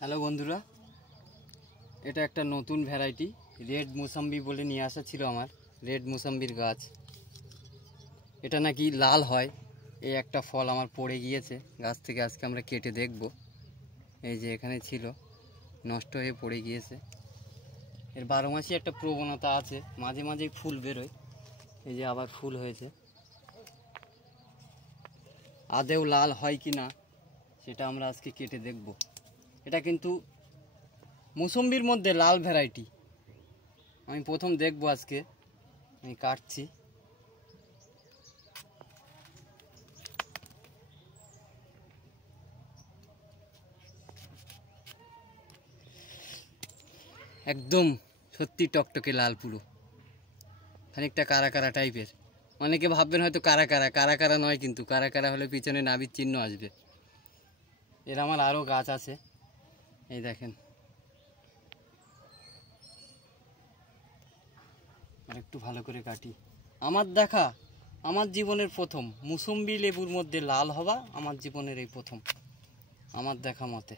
হ্যালো বন্ধুরা, এটা একটা নতুন ভ্যারাইটি রেড মোসাম্বি বলে নিয়ে আসা ছিল আমার। রেড মোসাম্বির গাছ, এটা নাকি লাল হয়। এই একটা ফল আমার পড়ে গিয়েছে গাছ থেকে, আজকে আমরা কেটে দেখব। এই যে এখানে ছিল, নষ্ট হয়ে পড়ে গিয়েছে। এর 12 মাসই একটা প্রবণতা আছে, মাঝে মাঝেই ফুল বেরোয়। এই যে আবার ফুল হয়েছে। আদেও লাল হয় কি না সেটা আমরা আজকে কেটে দেখব। এটা কিন্তু মুসম্বির মধ্যে লাল ভ্যারাইটি। আমি প্রথম দেখব আজকে। আমি কাটছি। একদম সত্যি টকটকে লাল, পুরো খানিকটা কারা কারা টাইপের। অনেকে ভাববেন হয়তো কারা কারা, কারা কারা নয়, কিন্তু কারা কারা হলে পিছনে নাভির চিহ্ন আসবে। এর আমার আরও গাছ আছে, এই দেখেন। আর একটু ভালো করে কাটি। আমার দেখা, আমার জীবনের প্রথম মুসম্বি লেবুর মধ্যে লাল হওয়া আমার জীবনের এই প্রথম, আমার দেখা মতে।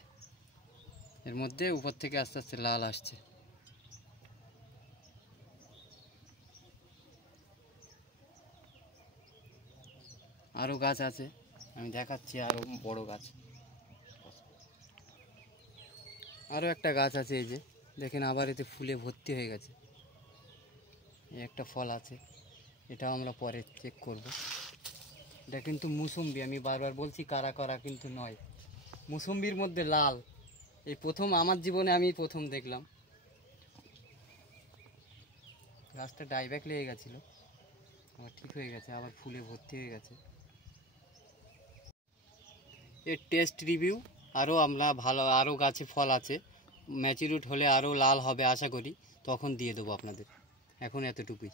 এর মধ্যে উপর থেকে আস্তে আস্তে লাল আসছে। আরও গাছ আছে, আমি দেখাচ্ছি। আরও বড় গাছ, আরও একটা গাছ আছে। এই যে দেখেন, আবার এতে ফুলে ভর্তি হয়ে গেছে। এই একটা ফল আছে, এটাও আমরা পরে চেক করব। এটা কিন্তু মুসম্বি, আমি বারবার বলছি কারা করা কিন্তু নয়। মুসম্বির মধ্যে লাল এই প্রথম আমার জীবনে, আমি প্রথম দেখলাম। গাছটা ডাইব্যাক লেগে গেছিলো, আবার ঠিক হয়ে গেছে, আবার ফুলে ভর্তি হয়ে গেছে। এর টেস্ট রিভিউ আরও আমরা ভালো, আরও গাছে ফল আছে, ম্যাচিউরড হলে আরও লাল হবে আশা করি, তখন দিয়ে দেবো আপনাদের। এখন এতটুকুই।